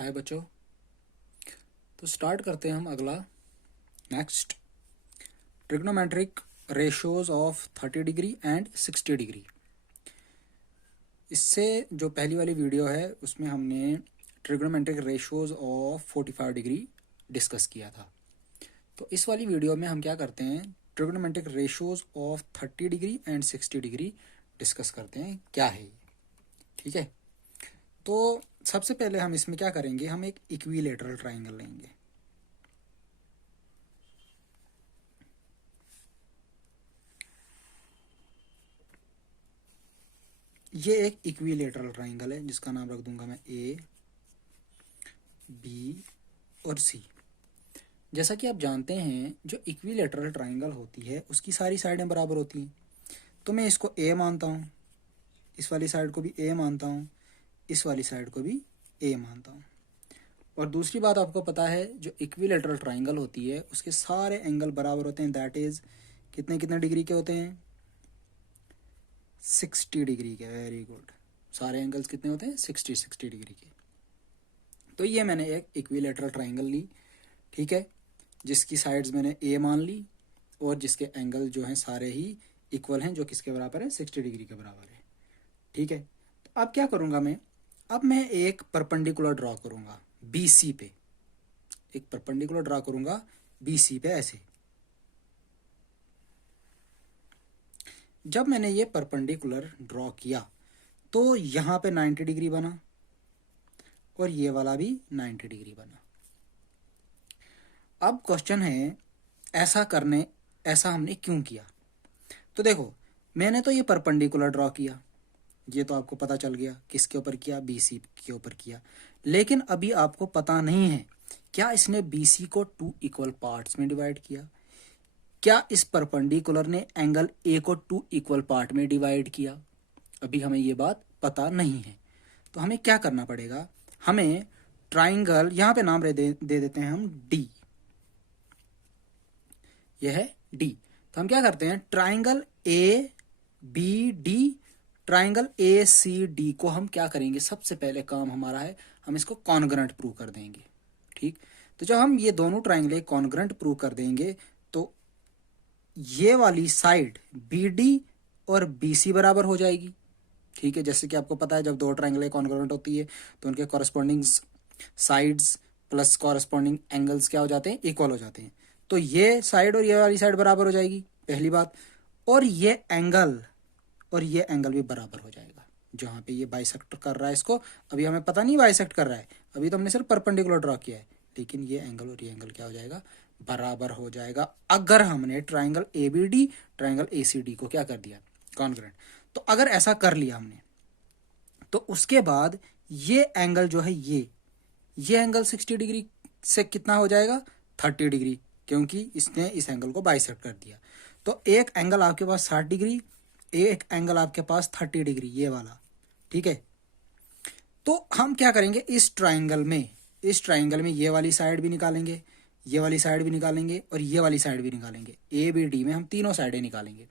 हाय बच्चों। तो स्टार्ट करते हैं हम अगला next trigonometric ratios of 30 degree and 60 degree. इससे जो पहली वाली वीडियो है उसमें हमने trigonometric ratios of 45 degree discuss किया था। तो इस वाली वीडियो में हम क्या करते हैं, trigonometric ratios of 30 degree and 60 degree discuss करते हैं क्या है ये। ठीक है, तो सबसे पहले हम इसमें क्या करेंगे, हम एक इक्विलेटरल ट्राइंगल लेंगे। ये एक इक्विलेटरल ट्राइंगल है जिसका नाम रख दूंगा मैं ए, बी और सी। जैसा कि आप जानते हैं जो इक्विलेटरल ट्राइंगल होती है उसकी सारी साइडें बराबर होती हैं। तो मैं इसको ए मानता हूँ, इस वाली साइड को भी ए मानता हूँ, इस वाली साइड को भी ए मानता हूँ। और दूसरी बात आपको पता है जो इक्विलेटरल ट्राइंगल होती है उसके सारे एंगल बराबर होते हैं। दैट इज कितने कितने डिग्री के होते हैं, 60 डिग्री के। वेरी गुड, सारे एंगल्स कितने होते हैं, 60 डिग्री के। तो ये मैंने एक इक्विलेटरल ट्राइंगल ली, ठीक है, जिसकी साइड्स मैंने ए मान ली और जिसके एंगल जो हैं सारे ही इक्वल हैं, जो किसके बराबर है, 60 डिग्री के बराबर है। ठीक है, तो अब क्या करूँगा मैं, अब मैं एक परपेंडिकुलर ड्रॉ करूँगा बी सी पे, एक परपेंडिकुलर ड्रॉ करूँगा बी सी पे ऐसे। जब मैंने ये परपेंडिकुलर ड्रॉ किया तो यहाँ पे 90 डिग्री बना और ये वाला भी 90 डिग्री बना। अब क्वेश्चन है ऐसा हमने क्यों किया। तो देखो, मैंने तो ये परपेंडिकुलर ड्रॉ किया, ये तो आपको पता चल गया किसके ऊपर किया, बीसी के ऊपर किया। लेकिन अभी आपको पता नहीं है क्या इसने बीसी को 2 इक्वल पार्ट्स में डिवाइड किया, क्या इस परपेंडिकुलर ने एंगल ए को 2 इक्वल पार्ट में डिवाइड किया। अभी हमें ये बात पता नहीं है। तो हमें क्या करना पड़ेगा, हमें ट्राइंगल, यहां पे नाम दे देते हैं हम डी, यह है डी। तो हम क्या करते हैं, triangle A B D, triangle A C D को हम क्या करेंगे, सबसे पहले काम हमारा है हम इसको कॉन्ग्रेंट प्रूव कर देंगे। ठीक, तो जब हम ये दोनों ट्राइंगल कॉन्ग्रेंट प्रूव कर देंगे तो ये वाली साइड बी डी और बी सी बराबर हो जाएगी। ठीक है, जैसे कि आपको पता है जब दो ट्राइंगल कॉन्ग्रेंट होती है तो उनके corresponding sides plus corresponding angles क्या हो जाते हैं, इक्वल हो जाते हैं। तो ये साइड और ये वाली साइड बराबर हो जाएगी, पहली बात। और ये एंगल भी बराबर हो जाएगा जहां पे ये बाइसेक्ट कर रहा है इसको। अभी हमें पता नहीं बाइसेक्ट कर रहा है, अभी तो हमने सिर्फ परपेंडिकुलर ड्रॉ किया है, लेकिन ये एंगल और ये एंगल क्या हो जाएगा, बराबर हो जाएगा अगर हमने triangle A B D, triangle A C D को क्या कर दिया, कॉन्ग्रेंट। तो अगर ऐसा कर लिया हमने तो उसके बाद ये एंगल जो है ये एंगल 60 डिग्री से कितना हो जाएगा, 30 डिग्री, क्योंकि इसने इस एंगल को बाइसेक्ट कर दिया। तो एक एंगल आपके पास 60 डिग्री, एक एंगल आपके पास 30 डिग्री, ये वाला। ठीक है, तो हम क्या करेंगे, इस ट्राइंगल में ये वाली साइड भी निकालेंगे, ये वाली साइड भी निकालेंगे और ये वाली साइड भी निकालेंगे। ए बी डी में हम तीनों साइडें निकालेंगे।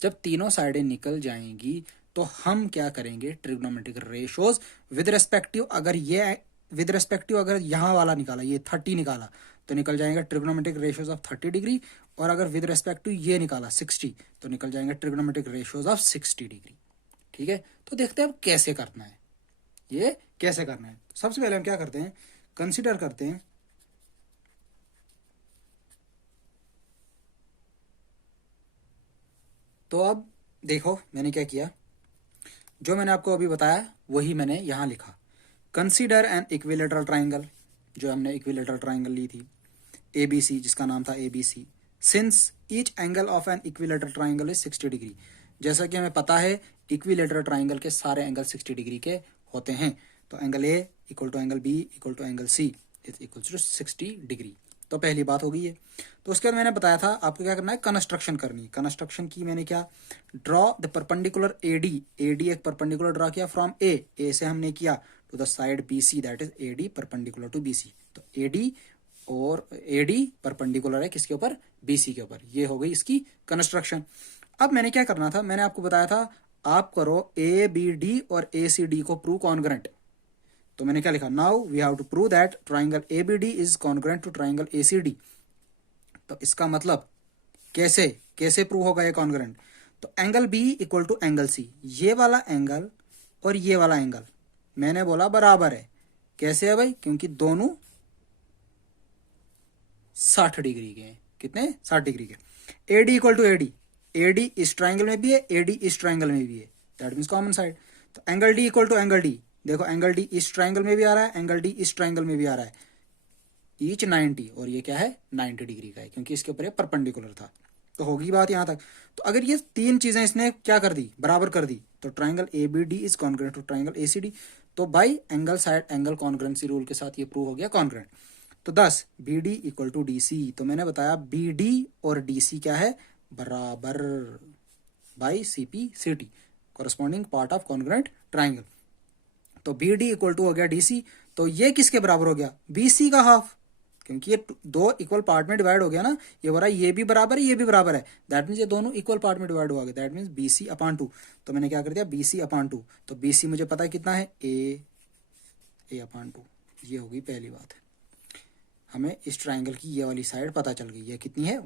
जब तीनों साइडें निकल जाएंगी तो हम क्या करेंगे, ट्रिग्नोमेट्रिक रेशोज विद रेस्पेक्टिव, अगर यहाँ वाला निकाला, ये 30 निकाला तो निकल जाएगा ट्रिग्नोमेट्रिक रेशोज ऑफ 30 डिग्री, और अगर विद रेस्पेक्ट टू ये निकाला 60 तो निकल जाएंगे ट्रिग्नोमेट्रिक रेशोज ऑफ 60 डिग्री। ठीक है, तो देखते हैं अब कैसे करना है, ये कैसे करना है। सबसे पहले हम क्या करते हैं, कंसिडर करते हैं तो अब देखो मैंने क्या किया, जो मैंने आपको अभी बताया वही मैंने यहां लिखा। कंसीडर एन इक्विलेटरल ट्राइंगल, जो हमने इक्विलेटरल ट्राइंगल ली थी ए बी सी, जिसका नाम था A B C, since each angle of an equilateral triangle is 60 degree. जैसा कि हमें पता है इक्विलेटरल ट्राइंगल के सारे एंगल 60 डिग्री के होते हैं। तो angle A equal to angle B equal to angle C is equal to 60 degree. तो पहली बात हो गई है। तो उसके बाद मैंने बताया था आपको क्या करना है, कंस्ट्रक्शन करनी। कंस्ट्रक्शन की मैंने क्या, draw the perpendicular A D एक परपेंडिकुलर ड्रॉ किया फ्रॉम ए से हमने किया to the side B C, that is A D perpendicular to B C. तो ए डी और ए डी परपेंडिकुलर है किसके ऊपर, बी सी के ऊपर। ये हो गई इसकी कंस्ट्रक्शन। अब मैंने क्या करना था, मैंने आपको बताया था आप करो ए बी डी और ए सी डी को प्रूव कॉन्ग्रेंट। तो मैंने क्या लिखा, now we have to prove that triangle ABD is congruent to triangle ACD. तो इसका मतलब कैसे कैसे प्रूव होगा ये कॉन्ग्रुएंट। तो angle B equal to angle C, ये वाला एंगल और ये वाला एंगल मैंने बोला बराबर है। कैसे है भाई, क्योंकि दोनों 60 डिग्री के हैं। कितने, 60 डिग्री के। AD equal to AD, AD इस ट्राइंगल में भी है, एडी इस ट्राइंगल में भी है, दैट मीन्स कॉमन साइड। तो angle D equal to angle D, देखो एंगल डी इस ट्राइंगल में भी आ रहा है, एंगल डी इस ट्राइंगल में भी आ रहा है, ईच 90, और ये क्या है 90 डिग्री का है, क्योंकि इसके ऊपर ये परपेंडिकुलर था। तो होगी बात यहां तक। तो अगर ये तीन चीजें इसने क्या कर दी, बराबर कर दी, तो triangle A B D is congruent to triangle A C D. तो by angle side angle congruency rule के साथ ये प्रूव हो गया कॉन्ग्रुएंट। तो 10 B D equal to D C, तो मैंने बताया बी डी और डी सी क्या है, बराबर by C P C T, corresponding part of congruent triangle. तो बी डी इक्वल टू हो गया डी सी, तो ये किसके बराबर हो गया, बी सी का हाफ, क्योंकि ये दो इक्वल पार्ट में डिवाइड हो गया ना, ये बोला ये भी बराबर है ये भी बराबर है, दैट मीन्स ये दोनों इक्वल पार्ट में डिवाइड हो गए, that means B C upon 2। तो मैंने क्या कर दिया, बी सी अपॉन 2। तो बी सी मुझे पता है कितना है, ए अपॉन 2। ये होगी पहली बात। हमें इस ट्राइंगल की ये वाली साइड पता चल गई, ये कितनी है,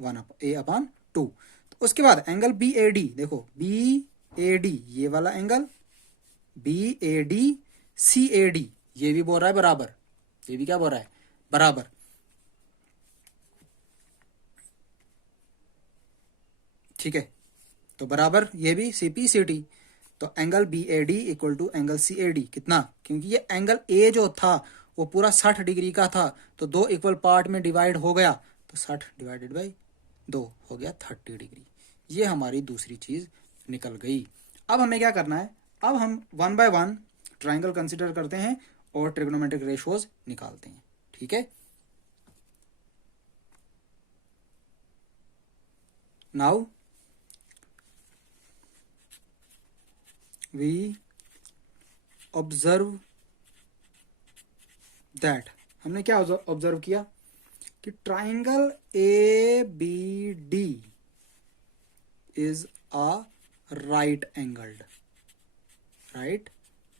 ए अपॉन 2। तो उसके बाद एंगल बी ए डी, देखो बी ए डी ये वाला एंगल, B A D C A D, ये भी बोल रहा है बराबर, ये भी क्या बोल रहा है, बराबर। ठीक है, तो बराबर ये भी सी पी सी टी। तो angle B A D equal to angle C A D, कितना, क्योंकि ये एंगल ए जो था वो पूरा 60 डिग्री का था, तो दो इक्वल पार्ट में डिवाइड हो गया, तो 60 डिवाइडेड बाई 2 हो गया 30 डिग्री। ये हमारी दूसरी चीज निकल गई। अब हमें क्या करना है, अब हम 1 बाय 1 ट्राइंगल कंसिडर करते हैं और ट्रिग्नोमेट्रिक रेशियोज निकालते हैं। ठीक है, नाउ वी ऑब्जर्व दैट, हमने क्या ऑब्जर्व किया कि triangle A B D is a right angled, right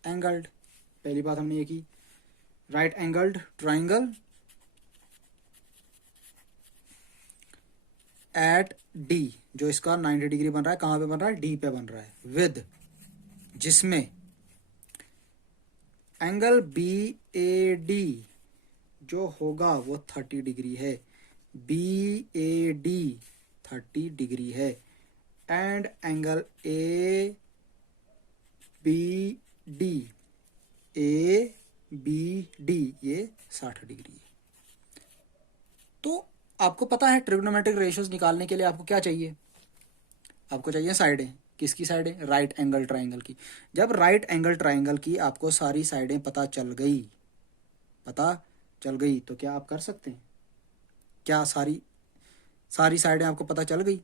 angled, पहली बात हमने ये की, right angled triangle at D, जो इसका 90 डिग्री बन रहा है, कहां पे बन रहा है, डी पे बन रहा है, विद जिसमें एंगल बी ए डी जो होगा वो 30 डिग्री है, बी ए डी 30 डिग्री है, and angle A B D ये 60 डिग्री है। तो आपको पता है ट्रिग्नोमेट्रिक रेशियोज निकालने के लिए आपको क्या चाहिए, आपको चाहिए साइडें। किसकी साइडें, राइट एंगल ट्राइंगल की। जब राइट एंगल ट्राइंगल की आपको सारी साइडें पता चल गई तो क्या आप कर सकते हैं, क्या सारी साइडें आपको पता चल गई,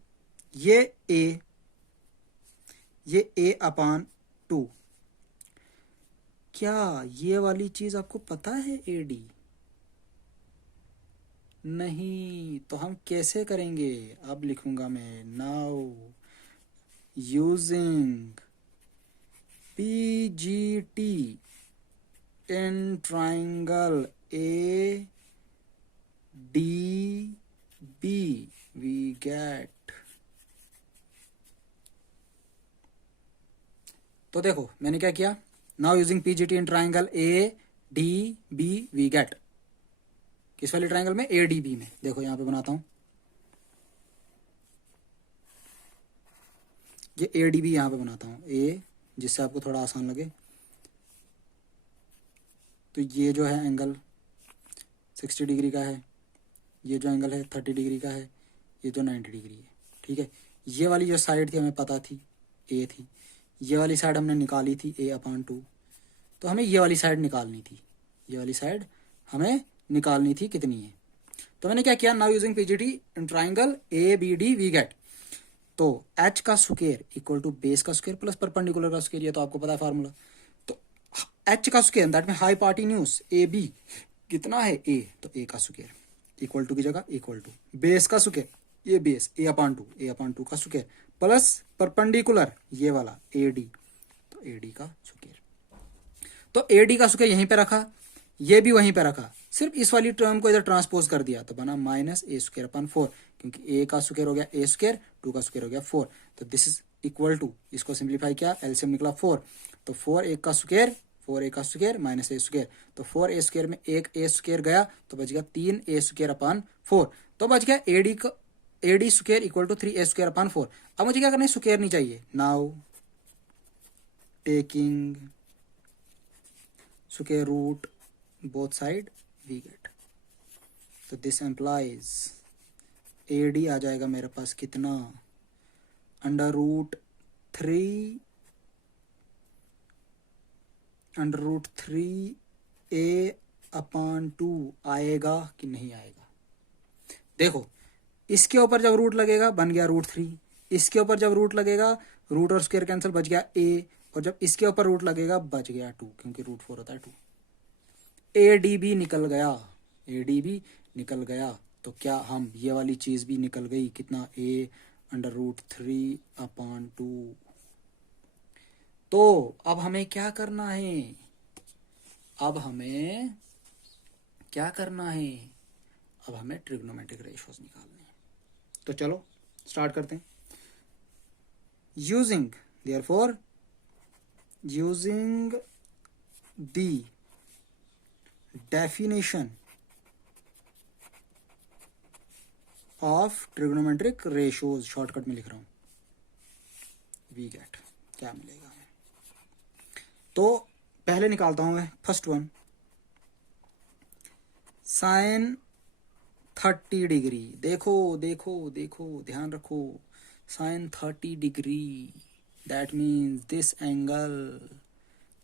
ये ए अपॉन 2, क्या ये वाली चीज आपको पता है ए डी, नहीं, तो हम कैसे करेंगे, अब लिखूंगा मैं, now using PGT in triangle ADB we get, तो देखो मैंने क्या किया, now using PGT in triangle ADB we get, किस वाले ट्राइंगल में, ADB में। देखो यहां पे बनाता हूं, ये ADB यहां पे बनाता हूं, ए, जिससे आपको थोड़ा आसान लगे। तो ये जो है एंगल 60 डिग्री का है, ये जो एंगल है 30 डिग्री का है, ये जो 90 डिग्री है। ठीक है, ये वाली जो साइड थी हमें पता थी, ए थी, ये वाली साइड हमने निकाली थी ए अपॉन 2, तो हमें ये वाली साइड निकालनी थी, ये वाली साइड हमें निकालनी थी, कितनी है। तो मैंने क्या किया, now using PGT in triangle ABD we get, तो h का स्क्वायर इक्वल टू बेस का स्क्वायर प्लस परपेंडिकुलर का स्क्वायर, ये तो आपको पता है फार्मूला। तो h का स्क्वायर दैट में हाइपोटेन्यूज AB कितना है, a, तो a का स्क्वायर इक्वल टू की जगह इक्वल टू बेस का स्क्वायर, ये बेस a अपॉन 2 का स्क्वायर प्लस परपेंडिकुलर ये वाला AD, तो AD का स्क्वायर। तो AD का स्क्वायर यहीं पे रखा, ये भी वहीं पे रखा, सिर्फ इस वाली टर्म को इधर ट्रांसपोज कर दिया तो बना माइनस ए स्क्र अपन 4, क्योंकि ए का स्क्र हो गया ए स्क्र, 2 का स्क्र हो गया 4, तो दिस इज इक्वल टू, इसको सिंप्लीफाई किया एलसीएम निकला 4, तो 4 एक का स्क्र, 4 ए का स्क्र माइनस ए स्क्र, तो 4 ए स्क्र में एक ए स्क्र गया तो बच गया 3 ए स्क्र अपन 4, तो बच गया एडी का AD square equal to 3 a square upon 4। अब मुझे क्या करना है, स्क्र नहीं चाहिए, now taking square root both side we get, तो दिस एम्प्लाइज एडी आ जाएगा मेरे पास कितना, अंडर रूट 3 ए अपॉन 2 आएगा कि नहीं आएगा। देखो इसके ऊपर जब रूट लगेगा बन गया रूट 3, इसके ऊपर जब रूट लगेगा रूट और स्क्वायर कैंसिल बच गया ए, और जब इसके ऊपर रूट लगेगा बच गया 2, क्योंकि रूट 4 होता है 2। ए डी भी निकल गया, ए डी भी निकल गया, तो क्या हम ये वाली चीज भी निकल गई, कितना ए अंडर रूट 3 अपॉन 2। तो अब हमें क्या करना है, अब हमें क्या करना है, अब हमें ट्रिग्नोमेट्रिक रेशियोज निकालने हैं। तो चलो स्टार्ट करते हैं। Using therefore using the definition of trigonometric ratios, shortcut में लिख रहा हूं, वी गेट क्या मिलेगा हमें। तो पहले निकालता हूं मैं फर्स्ट वन, साइन 30 डिग्री, देखो देखो देखो ध्यान रखो, sine 30 degree that means this angle,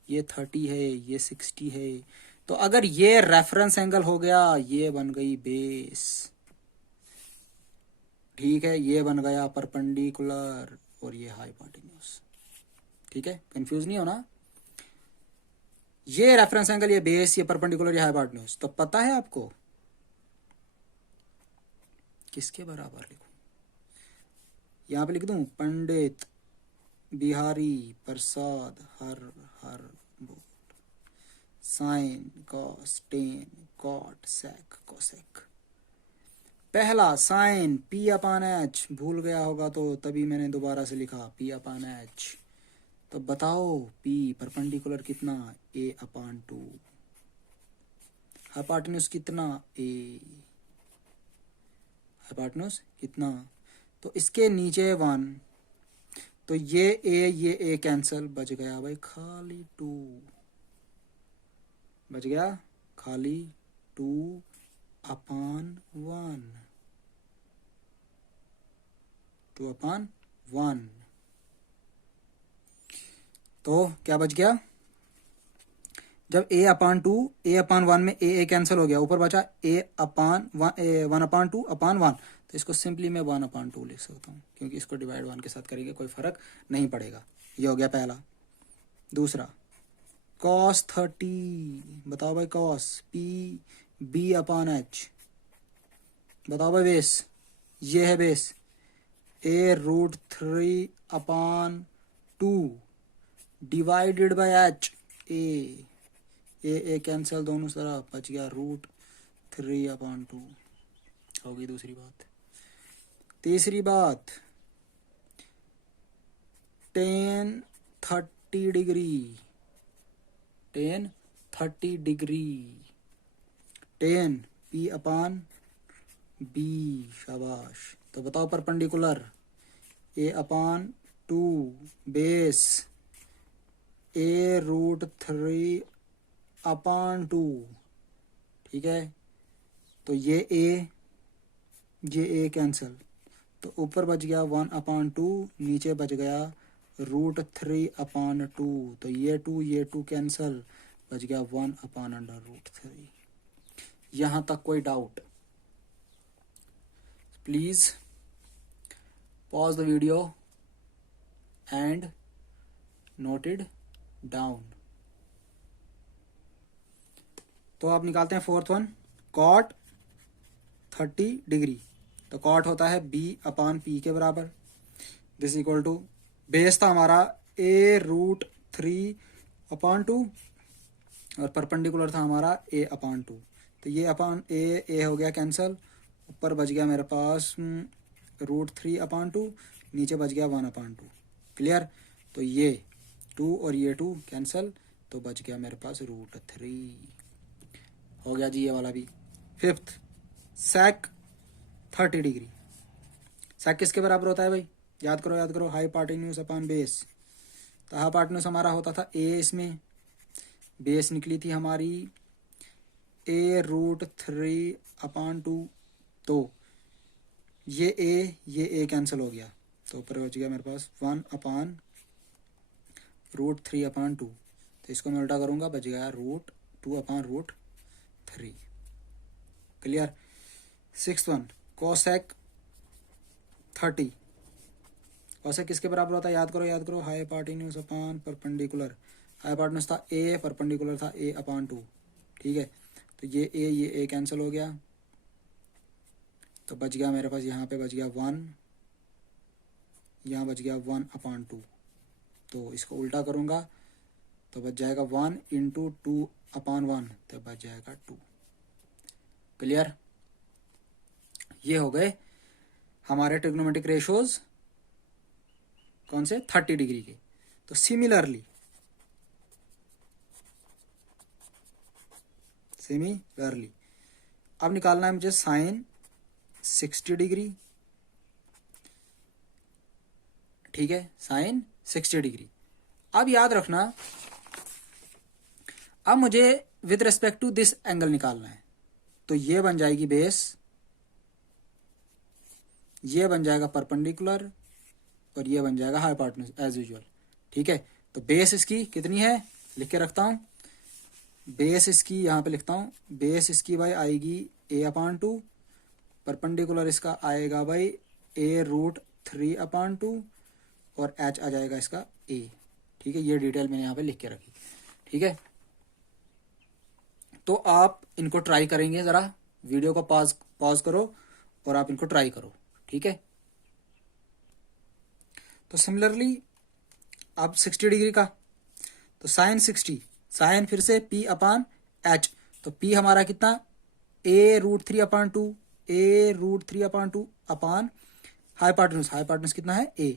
ये 30 है ये 60 है, तो अगर ये रेफरेंस एंगल हो गया, ये बन गई बेस, ठीक है, ये बन गया परपेंडिकुलर और ये हाइपोटेन्यूज, ठीक है, कंफ्यूज नहीं होना, ये रेफरेंस एंगल, ये बेस, ये परपेंडिकुलर, ये हाइपोटेन्यूज, तो पता है आपको किसके बराबर लिखूं, यहां पे लिख दूं पंडित बिहारी प्रसाद हर हर बोल, sine cos tan cot sec cosec. पहला साइन पी अपान एच, भूल गया होगा तो तभी मैंने दोबारा से लिखा पी अपान एच, तो बताओ पी परपेंडिकुलर कितना, ए अपान 2, हाइपोटेन्यूज कितना, ए हाइपोटेन्यूज कितना, तो इसके नीचे 1, तो ये ए कैंसल, बच गया भाई खाली 2, बच गया खाली 2 अपान 1, 2 अपान 1, तो क्या बच गया, जब ए अपान 2 ए अपान 1 में ए कैंसिल हो गया, ऊपर बचा ए अपान 1 अपान 2 अपान 1, तो इसको सिंपली मैं 1 अपान 2 लिख सकता हूँ, क्योंकि इसको डिवाइड 1 के साथ करेंगे कोई फर्क नहीं पड़ेगा। ये हो गया पहला। दूसरा कॉस 30, बताओ भाई cos P B upon H, बताओ भाई बेस, ये है base, A root 3 upon 2 divided by H, A cancel दोनों तरफ, बच गया रूट 3 अपान 2, होगी दूसरी बात। तीसरी बात tan 30 degree, tan 30 degree, tan P upon B, शाबाश, तो बताओ perpendicular A upon 2 base A root 3 upon 2, ठीक है, तो ये ए कैंसिल, तो ऊपर बच गया 1 अपान 2, नीचे बच गया रूट 3 अपान 2, तो ये 2 कैंसिल, बच गया 1 अपान अंडर रूट 3। यहां तक कोई doubt? Please pause the video and note it down. तो आप निकालते हैं फोर्थ वन, कॉट 30 डिग्री, तो कॉट होता है बी अपान पी के बराबर, दिस इक्वल टू, बेस था हमारा ए रूट 3 अपान 2, और परपेंडिकुलर था हमारा a अपान 2। तो ये अपान ए हो गया कैंसिल, ऊपर बच गया मेरे पास √3 अपान 2, नीचे बच गया 1 अपान 2। क्लियर। तो ये 2 और ये 2 कैंसिल, तो बच गया मेरे पास √3। हो गया जी ये वाला भी। Fifth, sec 30 degree. sec किसके बराबर होता है भाई, याद करो याद करो, हाइपोटेन्यूज अपान बेस। तो हाइपोटेन्यूज हमारा होता था a, इसमें बेस निकली थी हमारी a√3 अपान 2। तो ये a कैंसिल हो गया, तो ऊपर बच गया मेरे पास 1 अपान √3 अपान 2। तो इसको मैं उल्टा करूंगा, बच गया √2 अपान √3। Clear. Sixth one, cosec 30। Cosec किसके बराबर होता है, याद करो, हाइपोटेन्यूज अपान परपेंडिकुलर। हाइपोटेन्यूज था a, परपेंडिकुलर था a अपान 2। ठीक है। तो ये a कैंसिल हो गया, तो बच गया मेरे पास, यहाँ पे बच गया 1, यहाँ बच गया 1 अपान 2। तो इसको उल्टा करूँगा तो बच जाएगा 1 इंटू 2 अपान 1, तो बच जाएगा 2। क्लियर। ये हो गए हमारे ट्रिग्नोमेट्रिक रेशोज कौन से, 30 डिग्री के। तो सिमिलरली अब निकालना है मुझे साइन 60 डिग्री। ठीक है, साइन 60 डिग्री। अब याद रखना, अब मुझे with respect to this angle निकालना है। तो ये बन जाएगी बेस, ये बन जाएगा परपेंडिकुलर, और ये बन जाएगा हाइपोटेन्यूज एज यूजुअल। ठीक है। तो बेस इसकी कितनी है, लिख के रखता हूं। बेस इसकी यहाँ पे लिखता हूँ, बेस इसकी भाई आएगी a अपान 2, परपेंडिकुलर इसका आएगा भाई a√3 अपान 2, और h आ जाएगा इसका a। ठीक है, ये डिटेल मैंने यहाँ पे लिख के रखी। ठीक है। तो आप इनको ट्राई करेंगे, ज़रा वीडियो को पॉज करो और आप इनको ट्राई करो। ठीक है। तो सिमिलरली अब 60 डिग्री का, तो साइन 60, साइन फिर से p अपान h। तो p हमारा कितना, a√3 अपान 2, a√3 अपान 2 अपान हाइपोटेन्यूज कितना है a।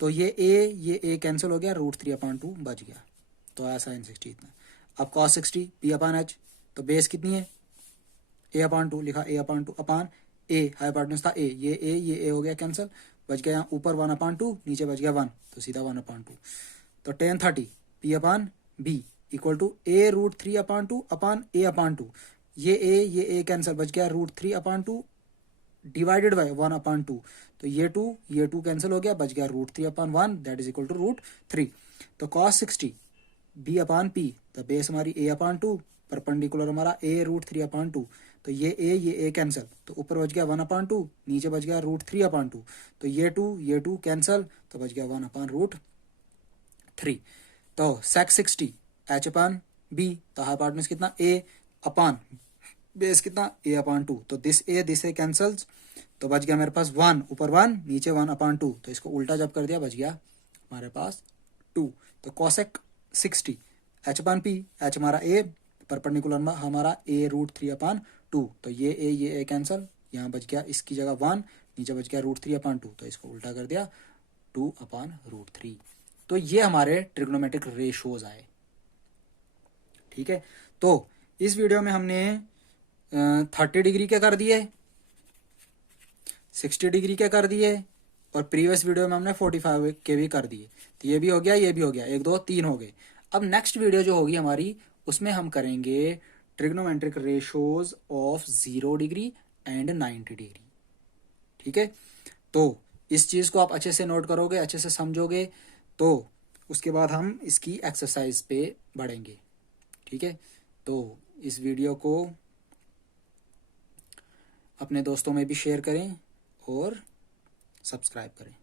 तो ये a कैंसिल हो गया, √3 अपान 2 बच गया। तो आया साइन 60 इतना। अब cos 60 p अपान h। तो बेस कितनी है, a अपान 2 लिखा, a upon 2 upon a, hypotenuse था a, ये a हो गया कैंसिल, बच गया यहाँ ऊपर 1 अपान 2, नीचे बच गया 1, तो सीधा 1 अपान 2। तो tan 30 p upon b equal to a√3 upon 2 upon a upon 2। ये a कैंसिल, बच गया √3 अपान 2 डिवाइडेड बाय 1 अपान 2। तो ये 2 कैंसिल हो गया, बच गया √3 अपान 1, दैट इज इक्वल टू √3। तो cos 60 b अपान p, तो बेस हमारी a अपान 2, परपेंडिकुलर हमारा a√3 अपान 2। तो ये a कैंसिल, तो ऊपर बच गया 1 अपान 2, नीचे बच गया √3 अपान 2। तो ये 2 कैंसिल, तो बच गया 1 अपान √3। तो sec 60 h अपान b, तो हाइपोटेन्यूज कितना a अपान बेस कितना a अपान 2। तो दिस a कैंसल्स, तो बच गया मेरे पास 1, ऊपर 1, नीचे 1 अपान 2। तो इसको उल्टा जब कर दिया, बच गया हमारे पास 2। तो cosec 60 h अपान p, h हमारा a, परपेंडिकुलर हमारा a√3 अपान 2। तो ये a कैंसिल, यहाँ बच गया इसकी जगह 1, नीचे बच गया √3 अपान 2। तो इसको उल्टा कर दिया 2 अपान √3। तो ये हमारे ट्रिग्नोमेट्रिक रेशोज आए। ठीक है। तो इस वीडियो में हमने 30 डिग्री के कर दिए, 60 डिग्री के कर दिए, और प्रीवियस वीडियो में हमने 45 के भी कर दिए। तो ये भी हो गया, ये भी हो गया, 1 2 3 हो गए। अब नेक्स्ट वीडियो जो होगी हमारी, उसमें हम करेंगे trigonometric ratios of 0 degree and 90 degree. ठीक है। तो इस चीज को आप अच्छे से नोट करोगे, अच्छे से समझोगे, तो उसके बाद हम इसकी एक्सरसाइज पे बढ़ेंगे। ठीक है। तो इस वीडियो को अपने दोस्तों में भी शेयर करें और सब्सक्राइब करें।